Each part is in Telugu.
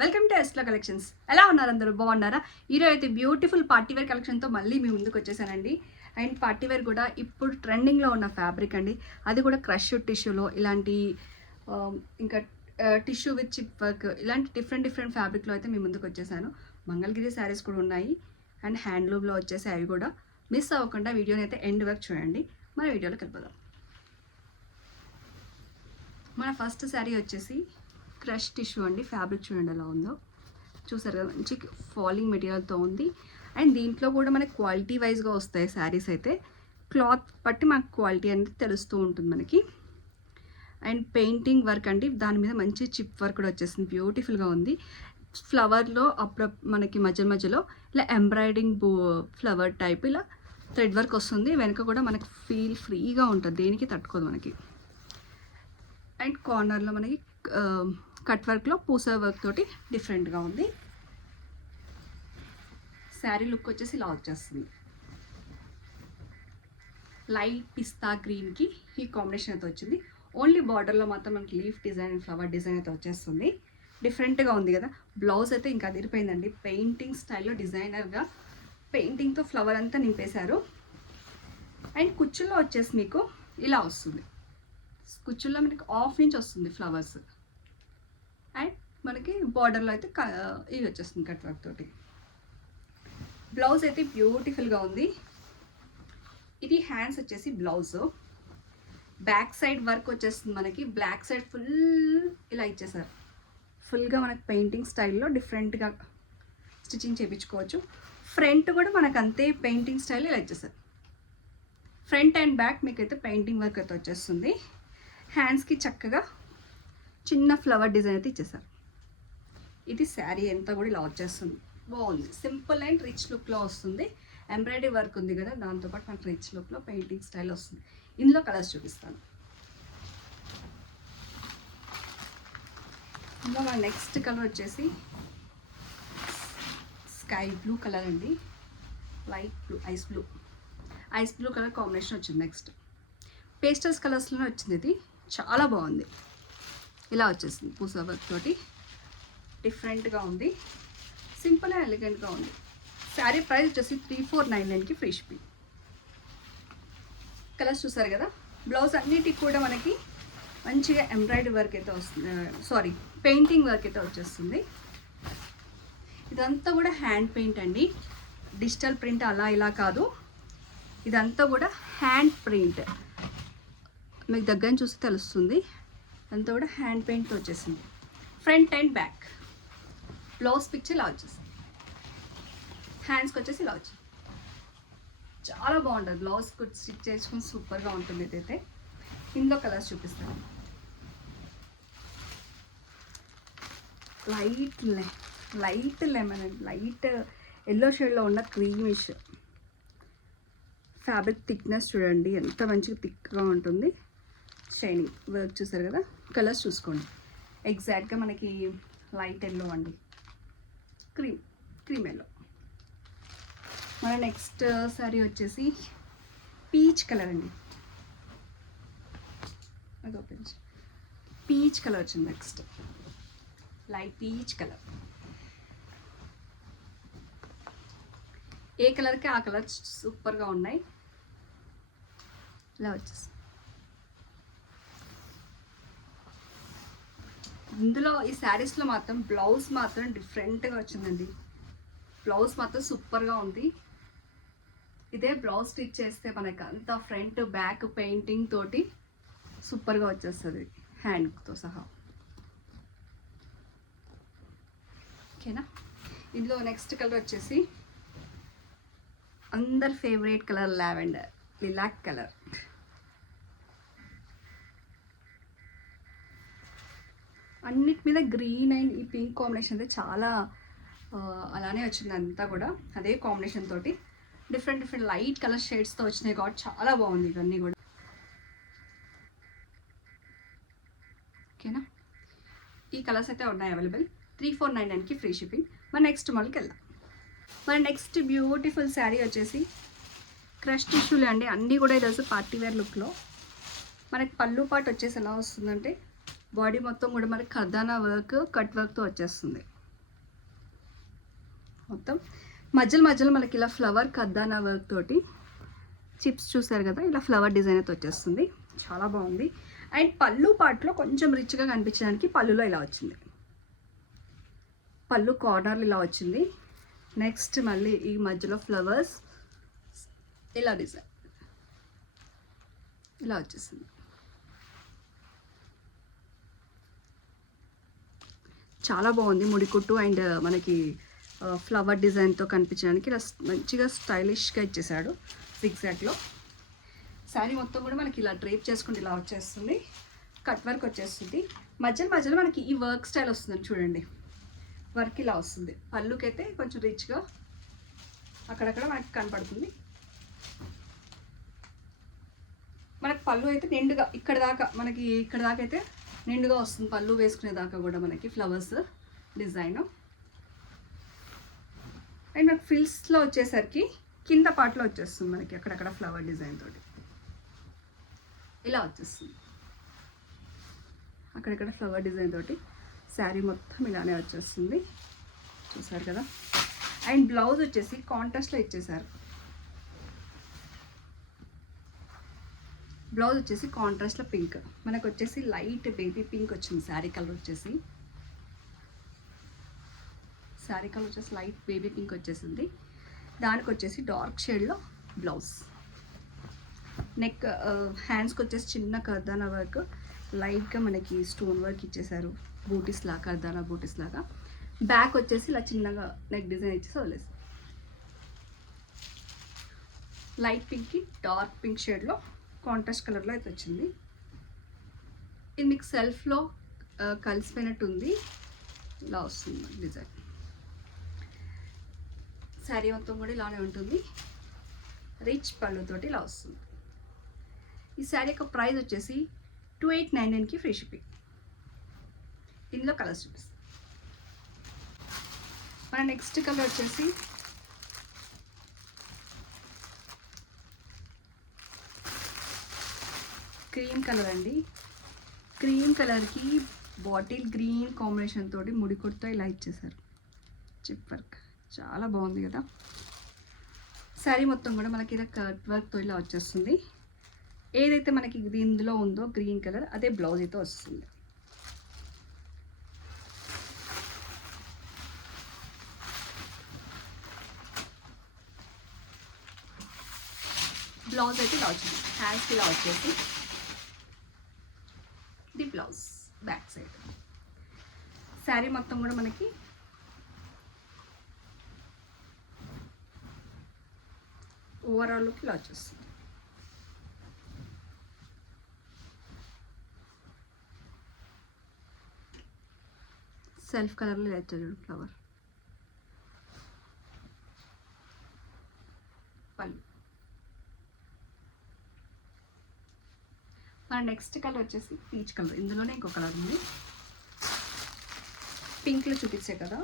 Welcome to ఎస్లో collections. ఎలా ఉన్నారు అందరూ? బాగున్నారా? ఈరోజు అయితే బ్యూటిఫుల్ పార్టీ వేర్ కలెక్షన్తో మళ్ళీ మీ ముందుకు వచ్చేసానండి. అండ్ పార్టీ వేర్ కూడా ఇప్పుడు ట్రెండింగ్లో ఉన్న ఫ్యాబ్రిక్ అండి, అది కూడా క్రష్ టిష్యూలో ఇలాంటి ఇంకా టిష్యూ విత్ చిప్ వర్క్ ఇలాంటి డిఫరెంట్ ఫ్యాబ్రిక్లో అయితే మీ ముందుకు వచ్చేసాను. మంగళగిరి శారీస్ కూడా ఉన్నాయి అండ్ హ్యాండ్లూమ్లో వచ్చేసి అవి కూడా. మిస్ అవ్వకుండా వీడియోని అయితే ఎండ్ వరకు చూడండి. మన వీడియోలో కలిపదాం. మన ఫస్ట్ శారీ వచ్చేసి క్రష్ టిష్యూ అండి. ఫ్యాబ్రిక్ చూడండి ఎలా ఉందో, చూసారు కదా, మంచి ఫాలింగ్ మెటీరియల్తో ఉంది. అండ్ దీంట్లో కూడా మనకి క్వాలిటీ వైజ్గా వస్తాయి శారీస్ అయితే. క్లాత్ బట్టి మనకు క్వాలిటీ అనేది తెలుస్తూ ఉంటుంది మనకి. అండ్ పెయింటింగ్ వర్క్ అండి, దాని మీద మంచి చిప్ వర్క్ కూడా వచ్చేసింది, బ్యూటిఫుల్గా ఉంది. ఫ్లవర్లో అప్పుడు మనకి మధ్యలో ఇలా ఎంబ్రాయిడింగ్ ఫ్లవర్ టైప్ ఇలా థ్రెడ్ వర్క్ వస్తుంది. వెనక కూడా మనకి ఫీల్ ఫ్రీగా ఉంటుంది, దేనికి తట్టుకోదు మనకి. అండ్ కార్నర్లో మనకి కట్ వర్క్లో పూసా వర్క్ తోటి డిఫరెంట్గా ఉంది. శారీ లుక్ వచ్చేసి ఇలా వచ్చేస్తుంది. లైట్ పిస్తా గ్రీన్కి ఈ కాంబినేషన్ అయితే వచ్చింది. ఓన్లీ బార్డర్లో మాత్రం మనకి leaf design and flower design అయితే వచ్చేస్తుంది. డిఫరెంట్గా ఉంది కదా. బ్లౌజ్ అయితే ఇంకా అదిరిపోయిందండి. పెయింటింగ్ స్టైల్లో డిజైనర్గా పెయింటింగ్తో ఫ్లవర్ అంతా నింపేశారు. అండ్ కుచ్చుల్లో వచ్చేసి మీకు ఇలా వస్తుంది. కుచ్చుల్లో మనకి హాఫ్ ఇంచ్ వస్తుంది ఫ్లవర్స్. అండ్ మనకి బార్డర్లో అయితే ఇవి వచ్చేస్తుంది కట్ వర్క్ తోటి. బ్లౌజ్ అయితే బ్యూటిఫుల్గా ఉంది. ఇది హ్యాండ్స్ వచ్చేసి బ్లౌజ్. బ్యాక్ సైడ్ వర్క్ వచ్చేస్తుంది మనకి. బ్లాక్ సైడ్ ఫుల్ ఇలా ఇచ్చేసారు. ఫుల్గా మనకి పెయింటింగ్ స్టైల్లో డిఫరెంట్గా స్టిచ్చింగ్ చేయించుకోవచ్చు. ఫ్రంట్ కూడా మనకు అంతే పెయింటింగ్ స్టైల్ ఇలా ఇచ్చేసారు. ఫ్రంట్ అండ్ బ్యాక్ మీకు అయితే పెయింటింగ్ వర్క్ అయితే వచ్చేస్తుంది. హ్యాండ్స్కి చక్కగా చిన్న ఫ్లవర్ డిజైన్ అయితే ఇచ్చేసారు. ఇది శారీ అంతా కూడా ఇలా వచ్చేస్తుంది. బాగుంది, సింపుల్ అండ్ రిచ్ లుక్లో వస్తుంది. ఎంబ్రాయిడరీ వర్క్ ఉంది కదా, దాంతోపాటు మనకు రిచ్ లుక్లో పెయింటింగ్ స్టైల్ వస్తుంది. ఇందులో కలర్స్ చూపిస్తాను. ఇందులో మన నెక్స్ట్ కలర్ వచ్చేసి స్కై బ్లూ కలర్ అండి. Light blue, ice blue colour combination వచ్చింది. నెక్స్ట్ పేస్టల్స్ కలర్స్లోనే వచ్చింది. ఇది చాలా బాగుంది. ఇలా వచ్చేసింది పూసా వర్క్ తోటి. డిఫరెంట్గా ఉంది, సింపుల్ అండ్ ఎలిగెంట్గా ఉంది. శారీ ప్రైస్ వచ్చేసి 3499కి ఫ్రీ షిప్పింగ్. కలర్స్ చూసారు కదా. బ్లౌజ్ అన్నిటికి కూడా మనకి మంచిగా ఎంబ్రాయిడరీ వర్క్ అయితే వస్తుంది, పెయింటింగ్ వర్క్ అయితే వచ్చేస్తుంది. ఇదంతా కూడా హ్యాండ్ పెయింట్ అండి, డిజిటల్ ప్రింట్ అలా ఇలా కాదు. ఇదంతా కూడా హ్యాండ్ ప్రింట్, మీకు దగ్గర చూస్తే తెలుస్తుంది. అంతా కూడా హ్యాండ్ పెయింట్తో వచ్చేసింది. Front and back blouse picture ఇలా వచ్చేసింది. హ్యాండ్స్కి వచ్చేసి ఇలా వచ్చింది. చాలా బాగుంటుంది. బ్లౌజ్ స్టిచ్ చేసుకుని సూపర్గా ఉంటుంది. ఇదైతే ఇందులో కలర్స్ చూపిస్తాను. Light lemon and light yellow షేడ్లో ఉన్న క్రీమిష్ ఫ్యాబ్రిక్. థిక్నెస్ చూడండి ఎంత మంచిగా థిక్గా ఉంటుంది. షైనింగ్ వర్క్ చూసారు కదా. కలర్స్ చూసుకోండి. ఎగ్జాక్ట్గా మనకి లైట్ ఎల్లో అండి, క్రీమ్ ఎల్లో. మన నెక్స్ట్ శారీ వచ్చేసి పీచ్ కలర్ అండి. అది ఓపెన్, పీచ్ కలర్ వచ్చింది. Next light peach colour. ఏ కలర్కి ఆ కలర్ సూపర్గా ఉన్నాయి. ఇలా వచ్చేసి ఇందులో ఈ శారీస్లో మాత్రం బ్లౌజ్ మాత్రం డిఫరెంట్గా వచ్చిందండి. బ్లౌజ్ మాత్రం సూపర్గా ఉంది. ఇదే బ్లౌజ్ స్టిచ్ చేస్తే మనకు అంతా ఫ్రంట్ బ్యాక్ పెయింటింగ్ తోటి సూపర్గా వచ్చేస్తుంది హ్యాండ్తో సహా. ఓకేనా. ఇందులో నెక్స్ట్ కలర్ వచ్చేసి అందరి favourite colour lavender, lilac colour. అన్నిటి మీద గ్రీన్ అండ్ ఈ పింక్ కాంబినేషన్ అయితే చాలా అలానే వచ్చింది. అంతా కూడా అదే కాంబినేషన్ తోటి డిఫరెంట్ లైట్ కలర్ షేడ్స్తో వచ్చినాయి కాబట్టి చాలా బాగుంది ఇవన్నీ కూడా. ఓకేనా. ఈ కలర్స్ అయితే ఉన్నాయి అవైలబుల్. 3499కి ఫ్రీ షిప్పింగ్. మన నెక్స్ట్ మళ్ళీకి వెళ్దాం. మన నెక్స్ట్ బ్యూటిఫుల్ శారీ వచ్చేసి క్రష్ టిష్యూలే అండి. అన్నీ కూడా ఈరోజు పార్టీ వేర్ లుక్లో. మనకి పళ్ళు పాటు వచ్చేసి ఎలా వస్తుందంటే బాడీ మొత్తం కూడా మనకి ఖర్దానా వర్క్, కట్ వర్క్తో వచ్చేస్తుంది. మొత్తం మధ్యలో మధ్యలో మనకి ఇలా ఫ్లవర్ కద్దానా వర్క్ తోటి చిప్స్ చూసారు కదా, ఇలా ఫ్లవర్ డిజైన్ అయితే వచ్చేస్తుంది. చాలా బాగుంది. అండ్ పళ్ళు పాటలో కొంచెం రిచ్గా కనిపించడానికి పళ్ళులో ఇలా వచ్చింది, పళ్ళు కార్నర్లు ఇలా వచ్చింది. నెక్స్ట్ మళ్ళీ ఈ మధ్యలో ఫ్లవర్స్ ఇలా డిజైన్ ఇలా వచ్చేసింది. చాలా బాగుంది. ముడికుట్టు అండ్ మనకి ఫ్లవర్ డిజైన్తో కనిపించడానికి ఇలా మంచిగా స్టైలిష్గా ఇచ్చేసాడు జిగ్జాగ్లో. శారీ మొత్తం కూడా మనకి ఇలా డ్రేప్ చేసుకుంటే ఇలా వచ్చేస్తుంది, కట్ వర్క్ వచ్చేస్తుంది. మధ్యలో మధ్యలో మనకి ఈ వర్క్ స్టైల్ వస్తుంది చూడండి, వర్క్ ఇలా వస్తుంది. పళ్ళుకైతే కొంచెం రిచ్గా అక్కడక్కడ మనకి కనపడుతుంది. మనకి పళ్ళు అయితే నిండుగా ఇక్కడ దాకా అయితే నిండుగా వస్తుంది. పళ్ళు వేసుకునే దాకా కూడా మనకి ఫ్లవర్స్ డిజైన్. అండ్ మనకి ఫిల్స్లో వచ్చేసరికి కింద పార్ట్లో వచ్చేస్తుంది మనకి అక్కడక్కడ ఫ్లవర్ డిజైన్ తోటి ఇలా వచ్చేస్తుంది. అక్కడక్కడ ఫ్లవర్ డిజైన్ తోటి శారీ మొత్తం ఇలానే వచ్చేస్తుంది, చూసారు కదా. అండ్ బ్లౌజ్ వచ్చేసి కాంట్రాస్ట్లో ఇచ్చేసారు. బ్లౌజ్ వచ్చేసి కాంట్రాస్ట్లో పింక్, మనకు వచ్చేసి లైట్ బేబీ పింక్ వచ్చింది. శారీ కలర్ వచ్చేసి లైట్ బేబీ పింక్ వచ్చేసింది. దానికి వచ్చేసి డార్క్ షేడ్లో బ్లౌజ్. నెక్ హ్యాండ్స్కి వచ్చేసి చిన్న కర్దానా వర్క్, లైట్గా మనకి స్టోన్ వర్క్ ఇచ్చేసారు, బూటీస్ లాగా, కర్దానా బూటీస్ లాగా. బ్యాక్ వచ్చేసి ఇలా చిన్నగా నెక్ డిజైన్ ఇచ్చేసి వదిలేసి లైట్ పింక్కి డార్క్ పింక్ షేడ్లో కాంట్రాస్ట్ కలర్లో అయితే వచ్చింది. ఇది మీకు సెల్ఫ్లో కలిసిపోయినట్టు ఉంది, ఇలా వస్తుంది డిజైన్. శారీ మొత్తం కూడా ఇలానే ఉంటుంది, రిచ్ పళ్ళుతోటి ఇలా వస్తుంది. ఈ శారీ యొక్క ప్రైస్ వచ్చేసి 2899కి ఫ్రీ షిప్పింగ్. ఇందులో కలర్స్ చూపిస్తాం. మన నెక్స్ట్ కలర్ వచ్చేసి క్రీమ్ కలర్ అండి. క్రీమ్ కలర్కి బాటిల్ గ్రీన్ కాంబినేషన్ తోటి ముడికుడుతో ఇలా ఇచ్చేసారు, చిప్ వర్క్. చాలా బాగుంది కదా. శారీ మొత్తం కూడా మనకి ఇలా కట్ వర్క్తో ఇలా వచ్చేస్తుంది. ఏదైతే మనకి ఇందులో ఉందో గ్రీన్ కలర్, అదే బ్లౌజ్ అయితే వస్తుంది. బ్లౌజ్ అయితే ఇలా వచ్చింది, హ్యాండ్స్కి ఇలా వచ్చేసి the blouse back side. Sari మొత్తం కూడా మనకి ఓవరాల్ లుక్ ఇలా వచ్చేస్తుంది. సెల్ఫ్ కలర్లో ఇలా చూడండి ఫ్లవర్. పళ్ళు. మన నెక్స్ట్ కలర్ వచ్చేసి పీచ్ కలర్. ఇందులోనే ఇంకో కలర్ ఉంది, పింక్లో చూపించే కదా,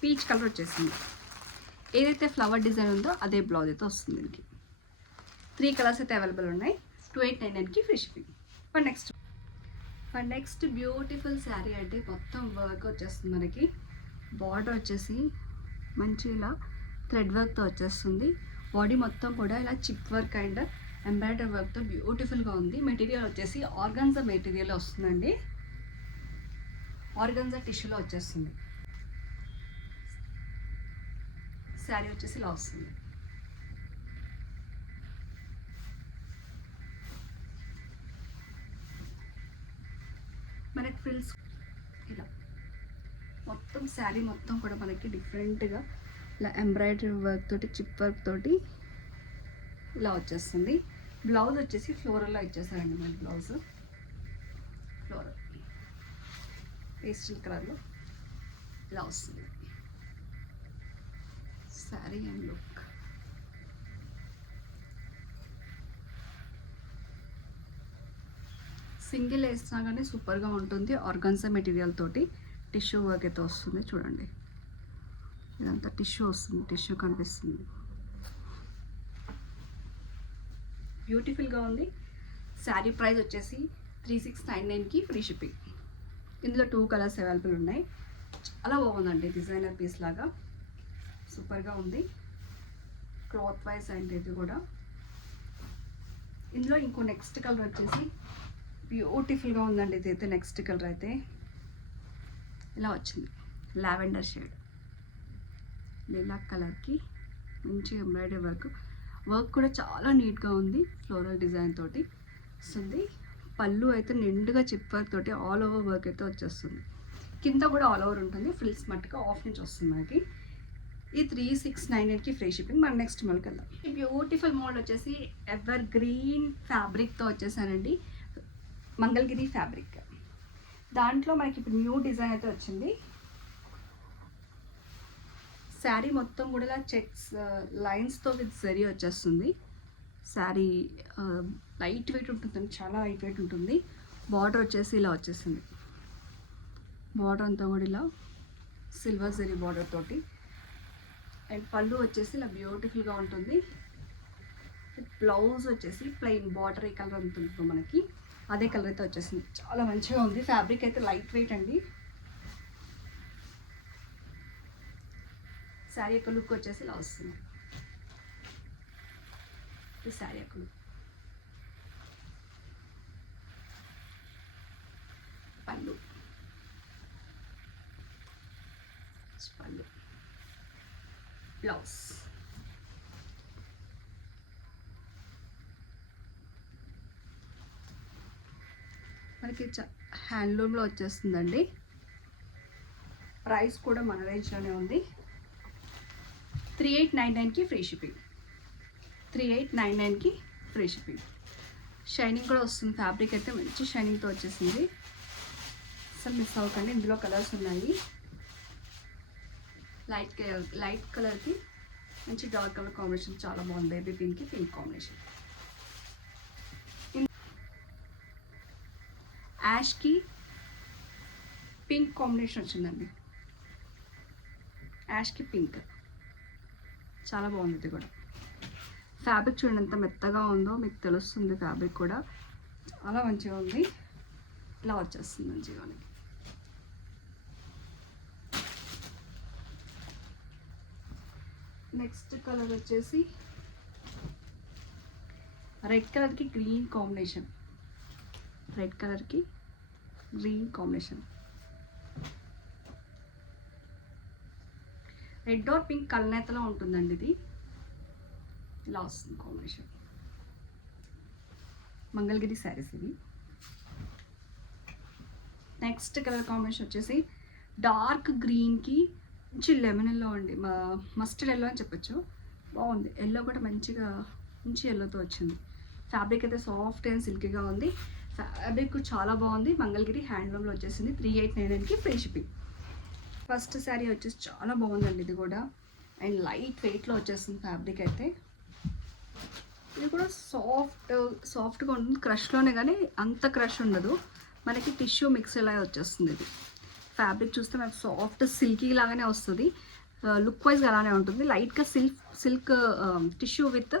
పీచ్ కలర్ వచ్చేసింది. ఏదైతే ఫ్లవర్ డిజైన్ ఉందో అదే బ్లౌజ్ అయితే వస్తుంది. దీనికి 3 కలర్స్ అయితే అవైలబుల్ ఉన్నాయి. 2899కి free shipping. Next beautiful sari అంటే మొత్తం వర్క్ వచ్చేస్తుంది. మనకి బార్డర్ వచ్చేసి మంచి ఇలా థ్రెడ్ వర్క్తో వచ్చేస్తుంది. బాడీ మొత్తం కూడా ఇలా చిప్ వర్క్ అండ్ ఎంబ్రాయిడరీ వర్క్తో బ్యూటిఫుల్గా ఉంది. మెటీరియల్ వచ్చేసి ఆర్గాన్జా మెటీరియల్ వస్తుందండి, ఆర్గాన్జా టిష్యూలో వచ్చేస్తుంది. శారీ వచ్చేసి ఇలా వస్తుంది. మనకి ఫ్రిల్స్ ఇలా మొత్తం శారీ మొత్తం కూడా మనకి డిఫరెంట్గా ఇలా ఎంబ్రాయిడరీ వర్క్ తోటి, చిప్ వర్క్ తోటి ఇలా వచ్చేస్తుంది. బ్లౌజ్ వచ్చేసి ఫ్లోరల్లో ఇచ్చేసారండి. మన బ్లౌజ్ ఫ్లోరల్ పేస్టల్ కలర్లో ఇలా వస్తుంది శారీ అండ్ లుక్. సింగిల్ వేసినా కానీ సూపర్గా ఉంటుంది. ఆర్గాన్జా మెటీరియల్ తోటి టిష్యూ వర్క్ అయితే వస్తుంది. చూడండి, ఇదంతా టిష్యూ వస్తుంది, టిష్యూ కనిపిస్తుంది. బ్యూటిఫుల్గా ఉంది. శారీ ప్రైస్ వచ్చేసి 3699కి ఫ్రీ షిప్పింగ్. ఇందులో 2 కలర్స్ అవైలబుల్ ఉన్నాయి. చాలా బాగుందండి, డిజైనర్ పీస్ లాగా సూపర్గా ఉంది క్లాత్ వైజ్. అండ్ ఇది కూడా ఇందులో ఇంకో నెక్స్ట్ కలర్ వచ్చేసి బ్యూటిఫుల్గా ఉందండి. ఇది అయితే నెక్స్ట్ కలర్ అయితే ఇలా వచ్చింది, లావెండర్ షేడ్ లిలాక్ కలర్కి మంచి ఎంబ్రాయిడరీ వర్క్ కూడా చాలా నీట్గా ఉంది. ఫ్లోరల్ డిజైన్ తోటి వస్తుంది. పళ్ళు అయితే నిండుగా చిప్ వర్క్ తోటి ఆల్ ఓవర్ వర్క్ అయితే వచ్చేస్తుంది. కింద కూడా ఆల్ ఓవర్ ఉంటుంది, ఫ్రిల్స్ మట్టుగా ఆఫ్ నుంచి వస్తుంది మనకి. ఈ 3698కి ఫ్రీ షిప్పింగ్. మనం నెక్స్ట్ మళ్ళీ వెళ్దాం. ఈ బ్యూటిఫుల్ మోడల్ వచ్చేసి ఎవర్ గ్రీన్ ఫ్యాబ్రిక్తో వచ్చేసానండి, మంగళగిరి ఫ్యాబ్రిక్. దాంట్లో మనకి ఇప్పుడు న్యూ డిజైన్ అయితే వచ్చింది. శారీ మొత్తం కూడా ఇలా చెక్స్ లైన్స్తో విత్ జరీ వచ్చేస్తుంది. శారీ లైట్ వెయిట్ ఉంటుందండి, చాలా లైట్ వెయిట్ ఉంటుంది. బార్డర్ వచ్చేసి ఇలా వచ్చేసింది. బార్డర్ అంతా కూడా ఇలా సిల్వర్ జరీ బార్డర్ తోటి. అండ్ పళ్ళు వచ్చేసి ఇలా బ్యూటిఫుల్గా ఉంటుంది. బ్లౌజ్ వచ్చేసి ప్లెయిన్ బార్డర్ ఈ కలర్ ఉంటుంది మనకి, అదే కలర్ అయితే వచ్చేసింది. చాలా మంచిగా ఉంది. ఫ్యాబ్రిక్ అయితే లైట్ వెయిట్ అండి. శారీ యొక్క లుక్ వచ్చేసి ఇలా వస్తుంది. ఈ శారీ యొక్క లుక్. పళ్ళు బ్లౌజ్. మనకి హ్యాండ్లూమ్లో వచ్చేస్తుందండి. ప్రైస్ కూడా మన రేంజ్లోనే ఉంది. 3899కి ఫ్రీ షిప్పింగ్. 3899కి ఫ్రీ షిప్పింగ్. షైనింగ్ కూడా వస్తుంది. ఫ్యాబ్రిక్ అయితే మంచి షైనింగ్తో వచ్చేసింది. అసలు మిస్ అవ్వకండి. ఇందులో కలర్స్ ఉన్నాయి. లైట్ కలర్కి మంచి డార్క్ కలర్ కాంబినేషన్ చాలా బాగుంది. బేబీ పింక్కి పింక్ కాంబినేషన్. యాష్కి పింక్ కాంబినేషన్ వచ్చిందండి. యాష్కి పింక్ చాలా బాగుంది. ఇది కూడా ఫ్యాబ్రిక్ చూడండి ఎంత మెత్తగా ఉందో మీకు తెలుస్తుంది. ఫ్యాబ్రిక్ కూడా చాలా మంచిగా ఉంది. ఇలా వచ్చేస్తుంది మంచిగా మనకి. నెక్స్ట్ కలర్ వచ్చేసి రెడ్ కలర్కి గ్రీన్ కాంబినేషన్. రెడ్ కలర్కి green combination. Red or pink కలనేతలో ఉంటుందండి. ఇది ఇలా వస్తుంది కాంబినేషన్. మంగళగిరి శారీస్ ఇవి. నెక్స్ట్ కలర్ కాంబినేషన్ వచ్చేసి డార్క్ గ్రీన్కి మంచి లెమన్ ఎల్లో అండి, మస్టర్డ్ ఎల్లో అని చెప్పచ్చు. బాగుంది. ఎల్లో కూడా మంచిగా మంచి ఎల్లోతో వచ్చింది. ఫ్యాబ్రిక్ అయితే సాఫ్ట్ అండ్ సిల్కీగా ఉంది. ఫ్యాబ్రిక్ చాలా బాగుంది. మంగళగిరి హ్యాండ్లూమ్లో వచ్చేసింది. 3899కి ఫ్రీ షిప్పింగ్. ఫస్ట్ శారీ వచ్చేసి చాలా బాగుందండి. ఇది కూడా అండ్ లైట్ వెయిట్లో వచ్చేస్తుంది ఫ్యాబ్రిక్ అయితే. ఇది కూడా సాఫ్ట్గా ఉంటుంది. క్రష్లోనే కానీ అంత క్రష్ ఉండదు. మనకి టిష్యూ మిక్స్ ఇలా వచ్చేస్తుంది. ఇది ఫ్యాబ్రిక్ చూస్తే మనకు సాఫ్ట్ సిల్కీ లాగానే వస్తుంది. లుక్ వైజ్ అలానే ఉంటుంది. లైట్గా సిల్క్ టిష్యూ విత్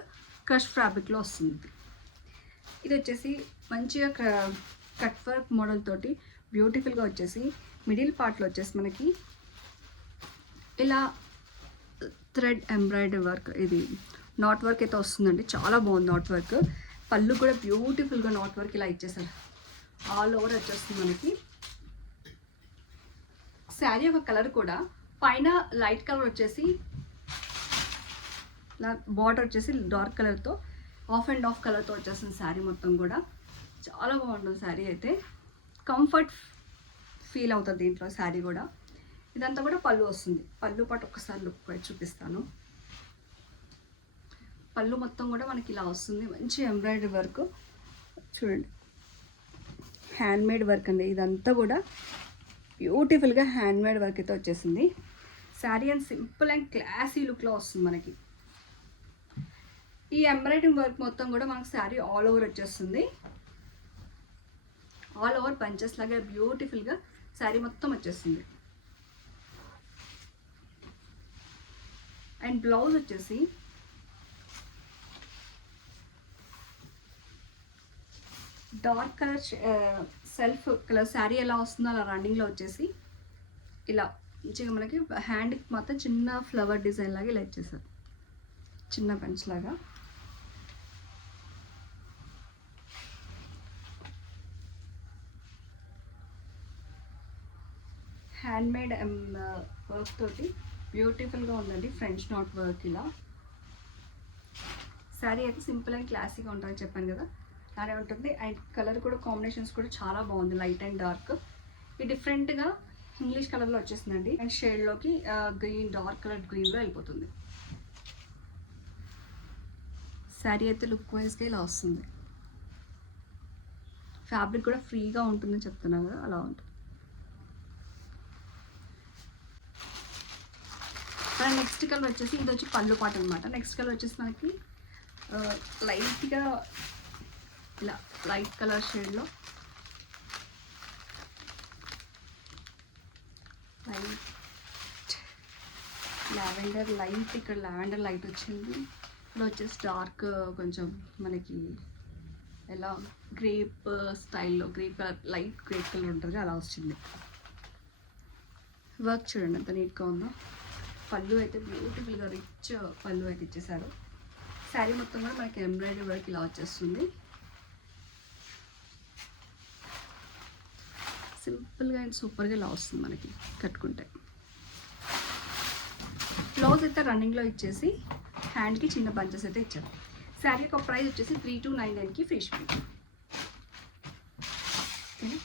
క్రష్ ఫ్యాబ్రిక్లో వస్తుంది. ఇది వచ్చేసి మంచిగా కట్ వర్క్ మోడల్ తోటి బ్యూటిఫుల్గా వచ్చేసి మిడిల్ పార్ట్లో వచ్చేసి మనకి ఇలా థ్రెడ్ ఎంబ్రాయిడరీ వర్క్, ఇది నాట్ వర్క్ అయితే వస్తుందండి. చాలా బాగుంది నాట్ వర్క్. పళ్ళు కూడా బ్యూటిఫుల్గా నాట్ వర్క్ ఇలా ఇచ్చేసారు. ఆల్ ఓవర్ వచ్చేస్తుంది మనకి. శారీ యొక్క కలర్ కూడా పైన లైట్ కలర్ వచ్చేసి బార్డర్ వచ్చేసి డార్క్ కలర్తో ఆఫ్ అండ్ ఆఫ్ కలర్తో వచ్చేస్తుంది. శారీ మొత్తం కూడా చాలా బాగుంటుంది. శారీ అయితే కంఫర్ట్ ఫీల్ అవుతుంది దీంట్లో. శారీ కూడా ఇదంతా కూడా పళ్ళు వస్తుంది. పళ్ళు పాటు ఒకసారి లుక్ చూపిస్తాను. పళ్ళు మొత్తం కూడా మనకి ఇలా వస్తుంది. మంచి ఎంబ్రాయిడరీ వర్క్ చూడండి, హ్యాండ్మేడ్ వర్క్ అండి. ఇదంతా కూడా బ్యూటిఫుల్గా హ్యాండ్మేడ్ వర్క్ అయితే వచ్చేసింది. Sari and simple and classy లుక్లో వస్తుంది మనకి. ఈ ఎంబ్రాయిడింగ్ వర్క్ మొత్తం కూడా మనకు శారీ ఆల్ ఓవర్ వచ్చేస్తుంది. ఆల్ ఓవర్ పంచెస్ లాగా బ్యూటిఫుల్గా శారీ మొత్తం వచ్చేస్తుంది. అండ్ బ్లౌజ్ వచ్చేసి dark colour self colour sari ఎలా వస్తుందో అలా రన్నింగ్లో వచ్చేసి ఇలా మంచిగా మనకి హ్యాండ్కి మాత్రం చిన్న ఫ్లవర్ డిజైన్ లాగా ఇలా ఇచ్చేసారు, చిన్న బంచ్ లాగా. హ్యాండ్మేడ్ వర్క్ తోటి బ్యూటిఫుల్గా ఉందండి, ఫ్రెంచ్ నాట్ వర్క్. ఇలా శారీ అయితే సింపుల్ అండ్ క్లాసీగా ఉంటుందని చెప్పాను కదా, అలానే ఉంటుంది. అండ్ కలర్ కూడా కాంబినేషన్స్ కూడా చాలా బాగుంది, లైట్ అండ్ డార్క్. ఇది డిఫరెంట్గా ఇంగ్లీష్ కలర్లో వచ్చేసిందండి, అండ్ షేడ్లోకి గ్రీన్, డార్క్ కలర్ గ్రీన్లో వెళ్ళిపోతుంది. శారీ అయితే లుక్ వైజ్గా ఇలా వస్తుంది. ఫ్యాబ్రిక్ కూడా ఫ్రీగా ఉంటుందని చెప్తున్నా కదా, అలా ఉంటుంది. నెక్స్ట్ కలర్ వచ్చేసి ఇది వచ్చి పళ్ళు పాట అనమాట. నెక్స్ట్ కలర్ వచ్చేసి మనకి లైట్గా ఇలా లైట్ కలర్ షేడ్లో లైట్ లావెండర్ లైట్, ఇక్కడ లావెండర్ లైట్ వచ్చింది. ఇక్కడ వచ్చేసి డార్క్ కొంచెం మనకి ఎలా గ్రేప్ స్టైల్లో, grape colour, light grape colour ఉంటుంది అలా వచ్చింది. వర్క్ చూడండి ఎంత నీట్గా ఉందో. పళ్ళు అయితే బ్యూటిఫుల్గా రిచ్ పళ్ళు అయితే ఇచ్చేసారు. శారీ మొత్తం కూడా మనకి ఎంబ్రాయిడరీ వర్క్ ఇలా వచ్చేస్తుంది. సింపుల్గా అండ్ సూపర్గా ఇలా వస్తుంది మనకి కట్టుకుంటే. బ్లౌజ్ అయితే రన్నింగ్లో ఇచ్చేసి హ్యాండ్కి చిన్న బంచెస్ అయితే ఇచ్చారు. శారీ యొక్క ప్రైస్ వచ్చేసి 3299కి ఫ్రీ షిప్పింగ్. ఓకేనా.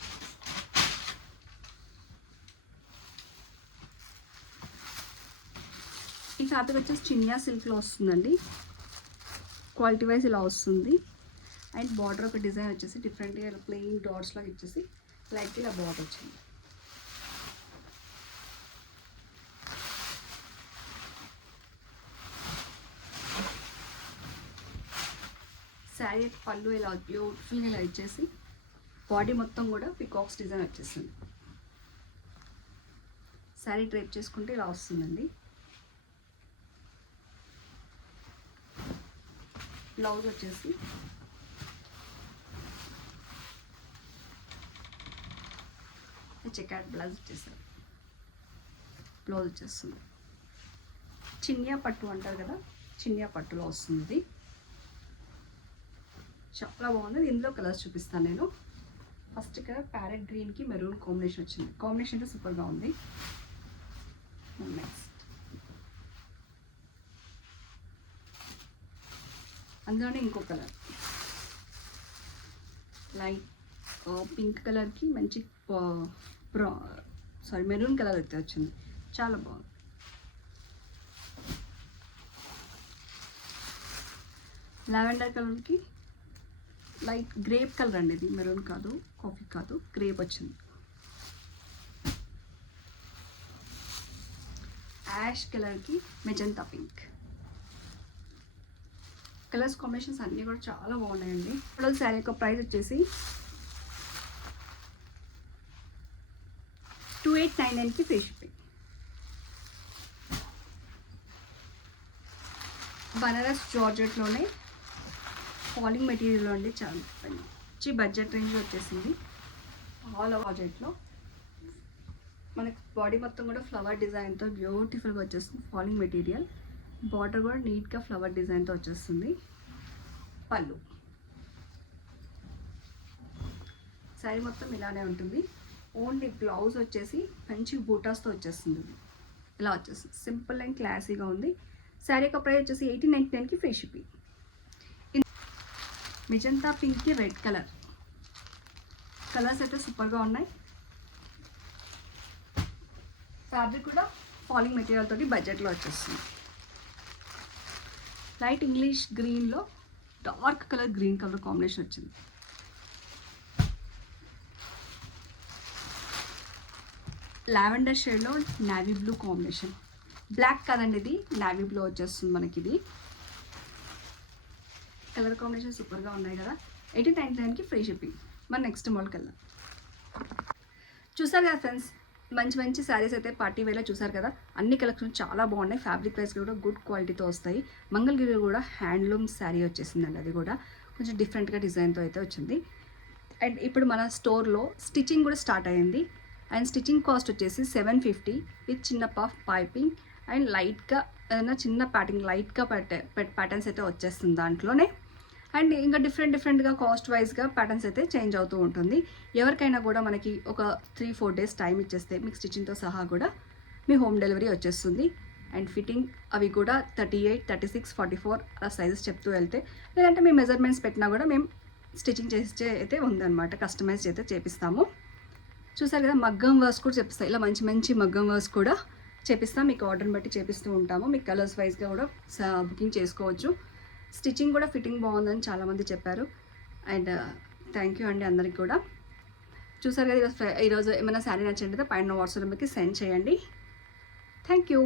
ఈ ఫ్యాబ్రిక్ వచ్చేసి చినియా సిల్క్లో వస్తుందండి, క్వాలిటీ వైజ్ ఇలా వస్తుంది. అండ్ బార్డర్ ఒక డిజైన్ వచ్చేసి డిఫరెంట్గా ఇలా ప్లెయిన్ డాట్స్ లాగా ఇచ్చేసి లైట్ ఇలా బార్డర్ వచ్చింది. శారీ పళ్ళు ఇలా బ్యూటిఫుల్గా ఇలా ఇచ్చేసి బాడీ మొత్తం కూడా పికాక్స్ డిజైన్ వచ్చేసింది. శారీ డ్రైప్ చేసుకుంటే ఇలా వస్తుందండి. బ్లౌజ్ వచ్చేసి చెక్కాడ్ బ్లౌజ్ వచ్చేసారు. బ్లౌజ్ వచ్చేస్తుంది చినియా పట్టు అంటారు కదా, చినియా పట్టులో వస్తుంది. చాలా బాగుంది. ఇందులో కలర్స్ చూపిస్తాను నేను. ఫస్ట్ కలర్ ప్యారెట్ గ్రీన్కి మెరూన్ కాంబినేషన్ వచ్చింది. కాంబినేషన్ అయితే సూపర్గా ఉంది. నెక్స్ట్ అందులోనే ఇంకో కలర్ లైట్ పింక్ కలర్కి మంచి మెరూన్ కలర్ అయితే వచ్చింది, చాలా బాగుంది. లావెండర్ కలర్కి లైట్ గ్రేప్ కలర్ అండి, ఇది మెరూన్ కాదు, కాఫీ కాదు, గ్రేప్ వచ్చింది. యాష్ కలర్కి మెజంతా పింక్. కలర్స్ కాంబినేషన్స్ అన్నీ కూడా చాలా బాగున్నాయండి. ఇప్పుడు శారీ యొక్క ప్రైస్ వచ్చేసి 2899కి ఫ్రీ షిప్పింగ్. బనారస్ జార్జెట్లోనే ఫాలింగ్ మెటీరియల్ అండి, చాలా మంచి బడ్జెట్ రేంజ్లో వచ్చేసింది. ఆల్ జార్జెట్లో మనకి బాడీ మొత్తం కూడా ఫ్లవర్ డిజైన్తో బ్యూటిఫుల్గా వచ్చేస్తుంది. ఫాలింగ్ మెటీరియల్, బార్డర్ కూడా నీట్గా ఫ్లవర్ డిజైన్తో వచ్చేస్తుంది. పళ్ళు శారీ మొత్తం ఇలానే ఉంటుంది. ఓన్లీ బ్లౌజ్ వచ్చేసి మంచి బూటాస్తో వచ్చేస్తుంది. ఇలా వచ్చేస్తుంది, సింపుల్ అండ్ క్లాసీగా ఉంది. శారీ యొక్క ప్రైస్ వచ్చేసి 1899కి ఫ్రీ షిప్పింగ్. మెజంతా పింక్కి రెడ్ కలర్, కలర్స్ అయితే సూపర్గా ఉన్నాయి. ఫ్యాబ్రిక్ కూడా ఫాలింగ్ మెటీరియల్ తోటి బడ్జెట్లో వచ్చేస్తుంది. లైట్ ఇంగ్లీష్ గ్రీన్లో dark colour green colour combination వచ్చింది. లావెండర్ షేడ్లో నావీ బ్లూ కాంబినేషన్, బ్లాక్ కదండి ఇది, నావీ బ్లూ వచ్చేస్తుంది మనకి. ఇది కలర్ కాంబినేషన్ సూపర్గా ఉన్నాయి కదా. 1899కి ఫ్రీ షిప్పింగ్. మన నెక్స్ట్ మోడల్కి వెళ్దాం. చూసారు కదా ఫ్రెండ్స్, మంచి మంచి శారీస్ అయితే పార్టీ వేలో చూసారు కదా. అన్ని కలెక్షన్ చాలా బాగున్నాయి. ఫ్యాబ్రిక్ వైజ్ కూడా గుడ్ క్వాలిటీతో వస్తాయి. మంగళగిరి కూడా హ్యాండ్లూమ్ శారీ వచ్చేసిందండి, అది కూడా కొంచెం డిఫరెంట్గా డిజైన్తో అయితే వచ్చింది. అండ్ ఇప్పుడు మన స్టోర్లో స్టిచ్చింగ్ కూడా స్టార్ట్ అయ్యింది. అండ్ స్టిచ్చింగ్ కాస్ట్ వచ్చేసి 750 విత్ చిన్న పఫ్ పైపింగ్ అండ్ లైట్గా ఏదైనా చిన్న ప్యాటింగ్ లైట్గా ప్యాటర్న్స్ అయితే వచ్చేస్తుంది దాంట్లోనే. అండ్ ఇంకా డిఫరెంట్గా కాస్ట్ వైజ్గా ప్యాటర్న్స్ అయితే చేంజ్ అవుతూ ఉంటుంది. ఎవరికైనా కూడా మనకి ఒక 3-4 డేస్ టైం ఇచ్చేస్తే మీకు స్టిచ్చింగ్తో సహా కూడా మీ హోమ్ డెలివరీ వచ్చేస్తుంది. అండ్ ఫిట్టింగ్ అవి కూడా 38, 36, 44 అలా సైజెస్ చెప్తూ వెళ్తే, లేదంటే మీ మెజర్మెంట్స్ పెట్టినా కూడా మేము స్టిచ్చింగ్ చేసే అయితే ఉందన్నమాట, కస్టమైజ్ అయితే చేపిస్తాము. చూసారు కదా, మగ్గం వర్క్స్ కూడా చేపిస్తాం. ఇలా మంచి మగ్గం వర్క్స్ కూడా చేపిస్తాం. మీకు ఆర్డర్ని బట్టి చేపిస్తూ ఉంటాము. మీకు కలర్స్ వైజ్గా కూడా బుకింగ్ చేసుకోవచ్చు. స్టిచ్చింగ్ కూడా ఫిట్టింగ్ బాగుందని చాలామంది చెప్పారు. అండ్ థ్యాంక్ యూ అండి అందరికి కూడా. చూసారు కదా, ఈరోజు ఏమైనా శారీ నచ్చినట్లయితే పైన వాట్సాప్ నెంబర్కి సెండ్ చేయండి. Thank you.